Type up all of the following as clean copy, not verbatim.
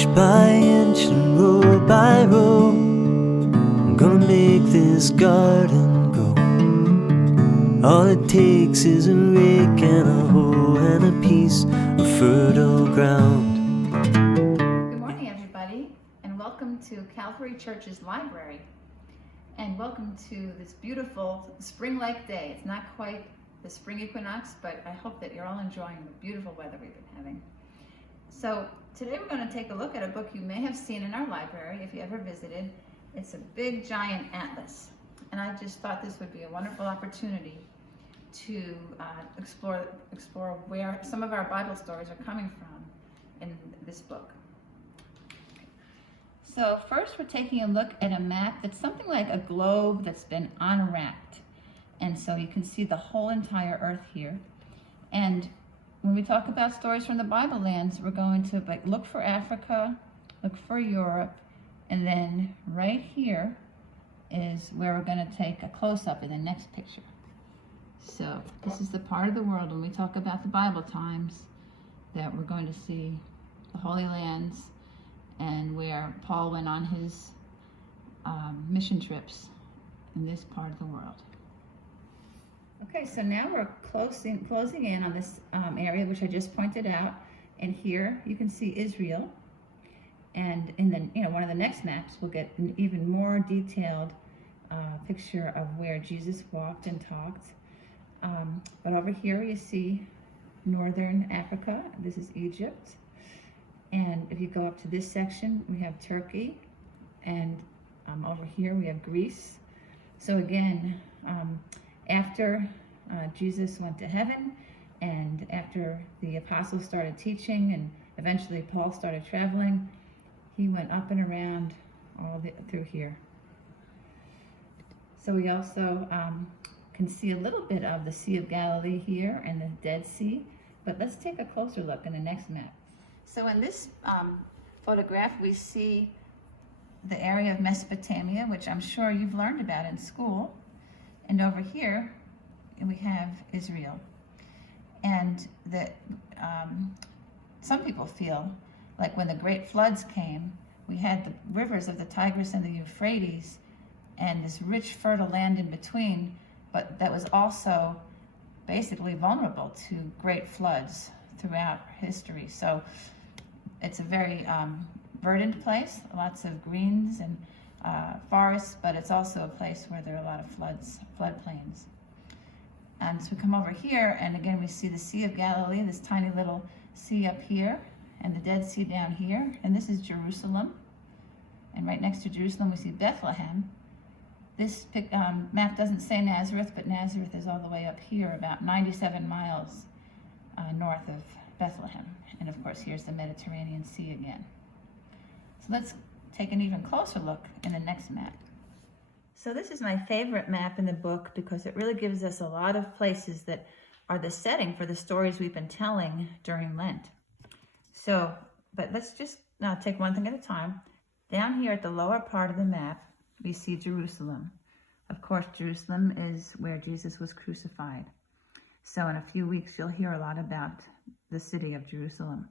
Inch by inch and row by row, I'm gonna make this garden grow. All it takes is a rake and a hoe and a piece of fertile ground. Good morning, everybody, and welcome to Calvary Church's library. And welcome to this beautiful spring-like day. It's not quite the spring equinox, but I hope that you're all enjoying the beautiful weather we've been having. So today we're going to take a look at a book you may have seen in our library if you ever visited. It's a big giant atlas, and I just thought this would be a wonderful opportunity to explore where some of our Bible stories are coming from in this book. So first we're taking a look at a map that's something like a globe that's been unwrapped. And so you can see the whole entire earth here. And when we talk about stories from the Bible lands, we're going to look for Africa, look for Europe, and then right here is where we're going to take a close-up in the next picture. So this is the part of the world when we talk about the Bible times that we're going to see the Holy Lands and where Paul went on his mission trips in this part of the world. Okay, so now we're closing in on this area which I just pointed out, and here you can see Israel. And in the one of the next maps, we'll get an even more detailed picture of where Jesus walked and talked. But over here you see northern Africa. This is Egypt. And if you go up to this section, we have Turkey, and over here we have Greece. So again, after Jesus went to heaven, and after the apostles started teaching, and eventually Paul started traveling, he went up and around through here. So we also can see a little bit of the Sea of Galilee here and the Dead Sea, but let's take a closer look in the next map. So in this photograph, we see the area of Mesopotamia, which I'm sure you've learned about in school. And over here, we have Israel. And some people feel like when the great floods came, we had the rivers of the Tigris and the Euphrates and this rich, fertile land in between, but that was also basically vulnerable to great floods throughout history. So it's a very verdant place, lots of greens and forests, but it's also a place where there are a lot of floodplains. And so we come over here, and again we see the Sea of Galilee, this tiny little sea up here, and the Dead Sea down here, and this is Jerusalem. And right next to Jerusalem we see Bethlehem. This map doesn't say Nazareth, but Nazareth is all the way up here, about 97 miles north of Bethlehem. And of course here's the Mediterranean Sea again. So let's take an even closer look in the next map. So this is my favorite map in the book because it really gives us a lot of places that are the setting for the stories we've been telling during Lent. So, but let's just now take one thing at a time. Down here at the lower part of the map, we see Jerusalem. Of course, Jerusalem is where Jesus was crucified. So in a few weeks, you'll hear a lot about the city of Jerusalem.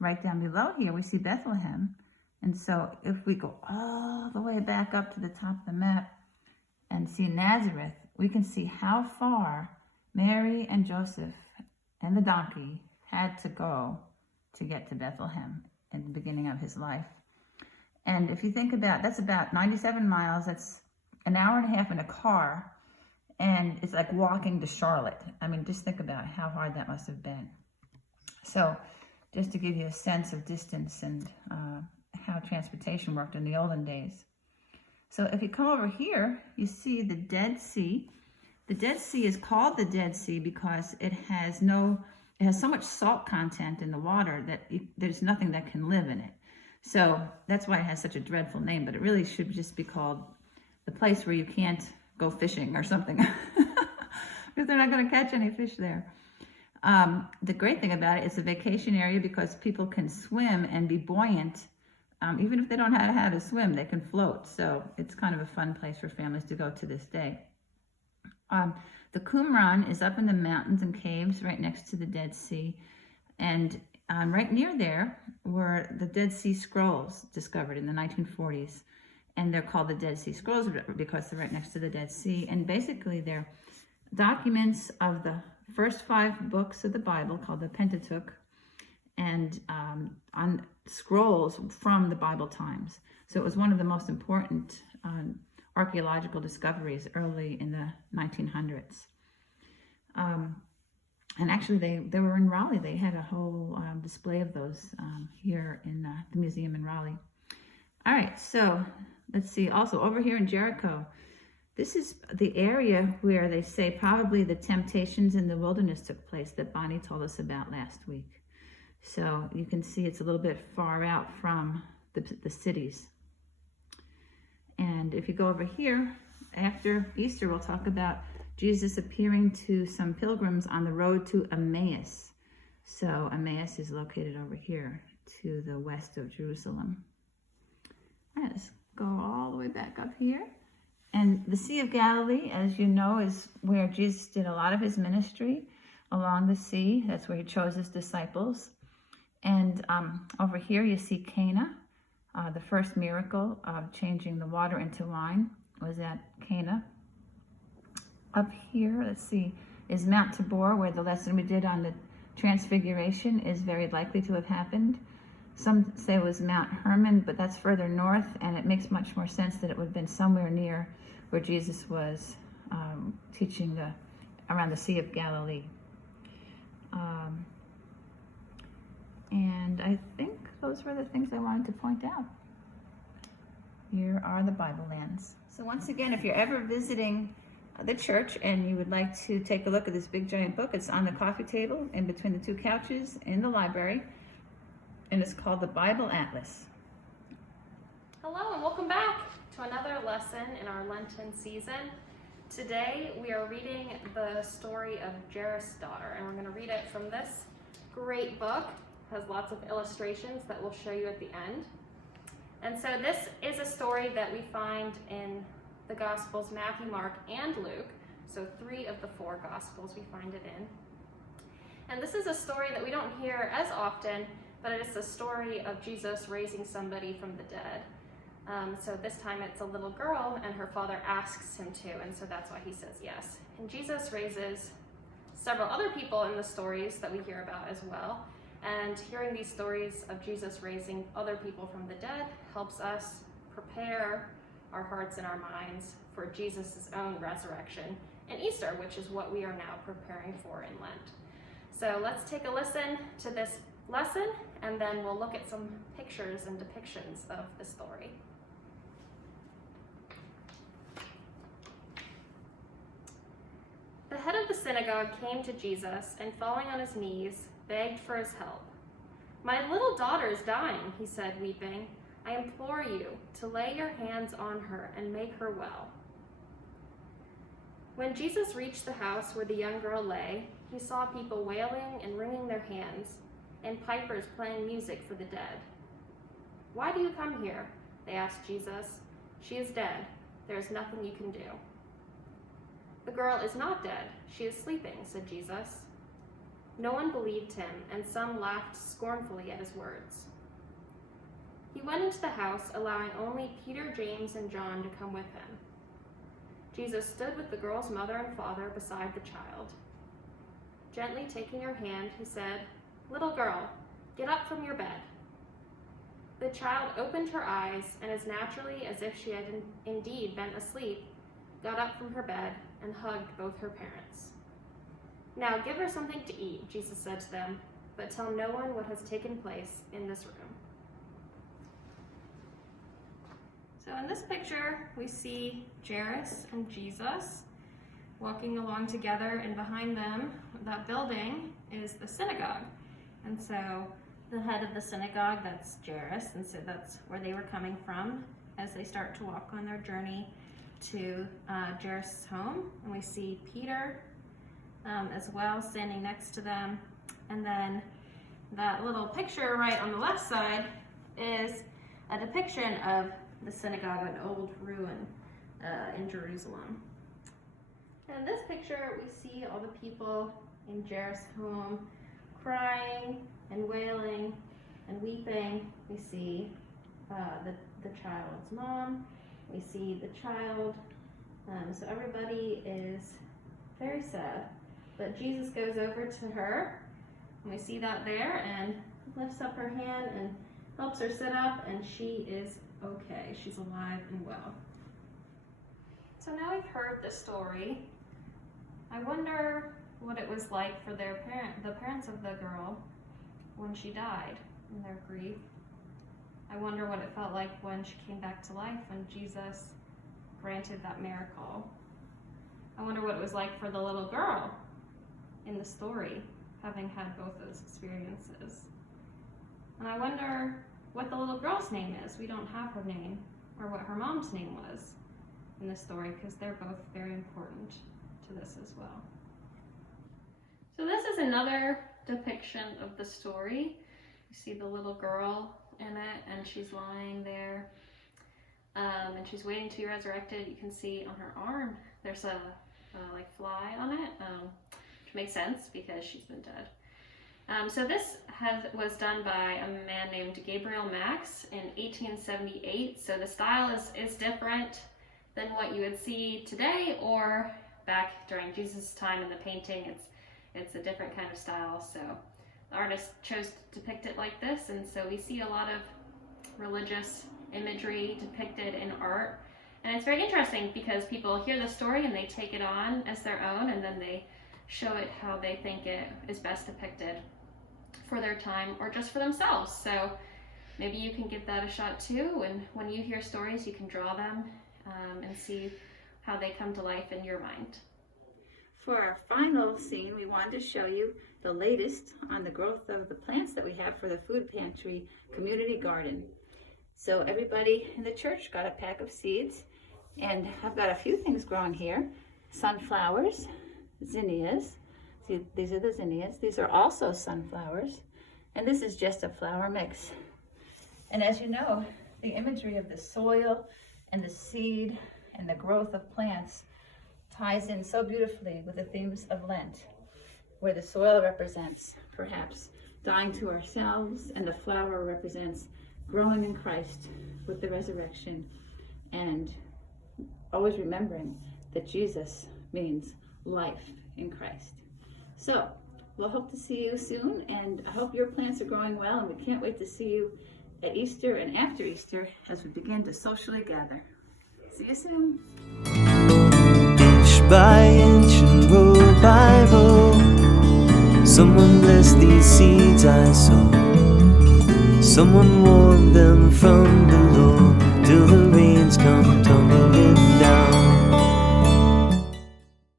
Right down below here, we see Bethlehem. And so if we go all the way back up to the top of the map and see Nazareth, we can see how far Mary and Joseph and the donkey had to go to get to Bethlehem in the beginning of his life. And if you think about, that's about 97 miles, that's an hour and a half in a car, and it's like walking to Charlotte. I mean, just think about how hard that must have been. So just to give you a sense of distance and how transportation worked in the olden days. So if you come over here, you see the Dead Sea. The Dead Sea is called the Dead Sea because it has so much salt content in the water that there's nothing that can live in it. So that's why it has such a dreadful name, but it really should just be called the place where you can't go fishing or something because they're not going to catch any fish there. The great thing about it, it's a vacation area because people can swim and be buoyant. Even if they don't know how to swim, they can float. So it's kind of a fun place for families to go to this day. The Qumran is up in the mountains and caves right next to the Dead Sea. And right near there were the Dead Sea Scrolls discovered in the 1940s. And they're called the Dead Sea Scrolls because they're right next to the Dead Sea. And basically they're documents of the first 5 books of the Bible called the Pentateuch, and on scrolls from the Bible times. So it was one of the most important archaeological discoveries early in the 1900s. And actually they were in Raleigh. They had a whole display of those here in the museum in Raleigh. All right, so let's see. Also over here in Jericho, this is the area where they say probably the temptations in the wilderness took place that Bonnie told us about last week. So you can see it's a little bit far out from the cities. And if you go over here, after Easter, we'll talk about Jesus appearing to some pilgrims on the road to Emmaus. So Emmaus is located over here to the west of Jerusalem. Let's go all the way back up here. And the Sea of Galilee, as you know, is where Jesus did a lot of his ministry along the sea. That's where he chose his disciples. And over here you see Cana. The first miracle of changing the water into wine was at Cana. Up here, let's see, is Mount Tabor, where the lesson we did on the Transfiguration is very likely to have happened. Some say it was Mount Hermon, but that's further north, and it makes much more sense that it would have been somewhere near where Jesus was teaching around the Sea of Galilee. And I think those were the things I wanted to point out. Here are the Bible lands. So once again, if you're ever visiting the church and you would like to take a look at this big giant book, it's on the coffee table in between the 2 couches in the library, and it's called the Bible Atlas. Hello and welcome back to another lesson in our Lenten season. Today we are reading the story of Jairus' daughter, and we're going to read it from this great book. It has lots of illustrations that we'll show you at the end. And so this is a story that we find in the Gospels, Matthew, Mark, and Luke. So 3 of the 4 Gospels we find it in. And this is a story that we don't hear as often, but it's a story of Jesus raising somebody from the dead. So this time it's a little girl, and her father asks him to, and so that's why he says yes. And Jesus raises several other people in the stories that we hear about as well. And hearing these stories of Jesus raising other people from the dead helps us prepare our hearts and our minds for Jesus' own resurrection and Easter, which is what we are now preparing for in Lent. So let's take a listen to this lesson, and then we'll look at some pictures and depictions of the story. The head of the synagogue came to Jesus and, falling on his knees, begged for his help. "My little daughter is dying," he said, weeping. "I implore you to lay your hands on her and make her well." When Jesus reached the house where the young girl lay, he saw people wailing and wringing their hands, and pipers playing music for the dead. "Why do you come here?" they asked Jesus. "She is dead. There is nothing you can do." "The girl is not dead. She is sleeping," said Jesus. No one believed him, and some laughed scornfully at his words. He went into the house, allowing only Peter, James, and John to come with him. Jesus stood with the girl's mother and father beside the child. Gently taking her hand, he said, "Little girl, get up from your bed." The child opened her eyes, and as naturally as if she had indeed been asleep, got up from her bed and hugged both her parents. "Now give her something to eat," Jesus said to them, "but tell no one what has taken place in this room." So in this picture, we see Jairus and Jesus walking along together, and behind them, that building, is the synagogue. And so the head of the synagogue, that's Jairus, and so that's where they were coming from as they start to walk on their journey to Jairus' home. And we see Peter as well standing next to them. And then that little picture right on the left side is a depiction of the synagogue, an old ruin in Jerusalem. And in this picture, we see all the people in Jairus' home crying and and wailing and weeping. We see the child's mom. We see the child. So everybody is very sad. But Jesus goes over to her, and we see that there, and lifts up her hand and helps her sit up, and she is okay. She's alive and well. So now we've heard the story. I wonder what it was like for the parents of the girl when she died, in their grief. I wonder what it felt like when she came back to life, when Jesus granted that miracle. I wonder what it was like for the little girl in the story, having had both those experiences. And I wonder what the little girl's name is. We don't have her name, or what her mom's name was in the story, because they're both very important to this as well. So this is another depiction of the story. You see the little girl in it, and she's lying there, and she's waiting to be resurrected. You can see on her arm there's a like fly on it, which makes sense because she's been dead. So this was done by a man named Gabriel Max in 1878. So the style is different than what you would see today or back during Jesus' time in the painting. It's a different kind of style. So the artist chose to depict it like this, and so we see a lot of religious imagery depicted in art. And it's very interesting because people hear the story and they take it on as their own, and then they show it how they think it is best depicted for their time or just for themselves. So maybe you can give that a shot too, and when you hear stories you can draw them and see how they come to life in your mind. For our final scene, we wanted to show you the latest on the growth of the plants that we have for the food pantry community garden. So everybody in the church got a pack of seeds, and I've got a few things growing here. Sunflowers, zinnias. See, these are the zinnias. These are also sunflowers, and this is just a flower mix. And as you know, the imagery of the soil and the seed and the growth of plants ties in so beautifully with the themes of Lent, where the soil represents perhaps dying to ourselves, and the flower represents growing in Christ with the resurrection, and always remembering that Jesus means life in Christ. So we'll hope to see you soon, and I hope your plants are growing well, and we can't wait to see you at Easter and after Easter as we begin to socially gather. See you soon. Inch by inch and row by row, someone bless these seeds I sow. Someone warm them from below till the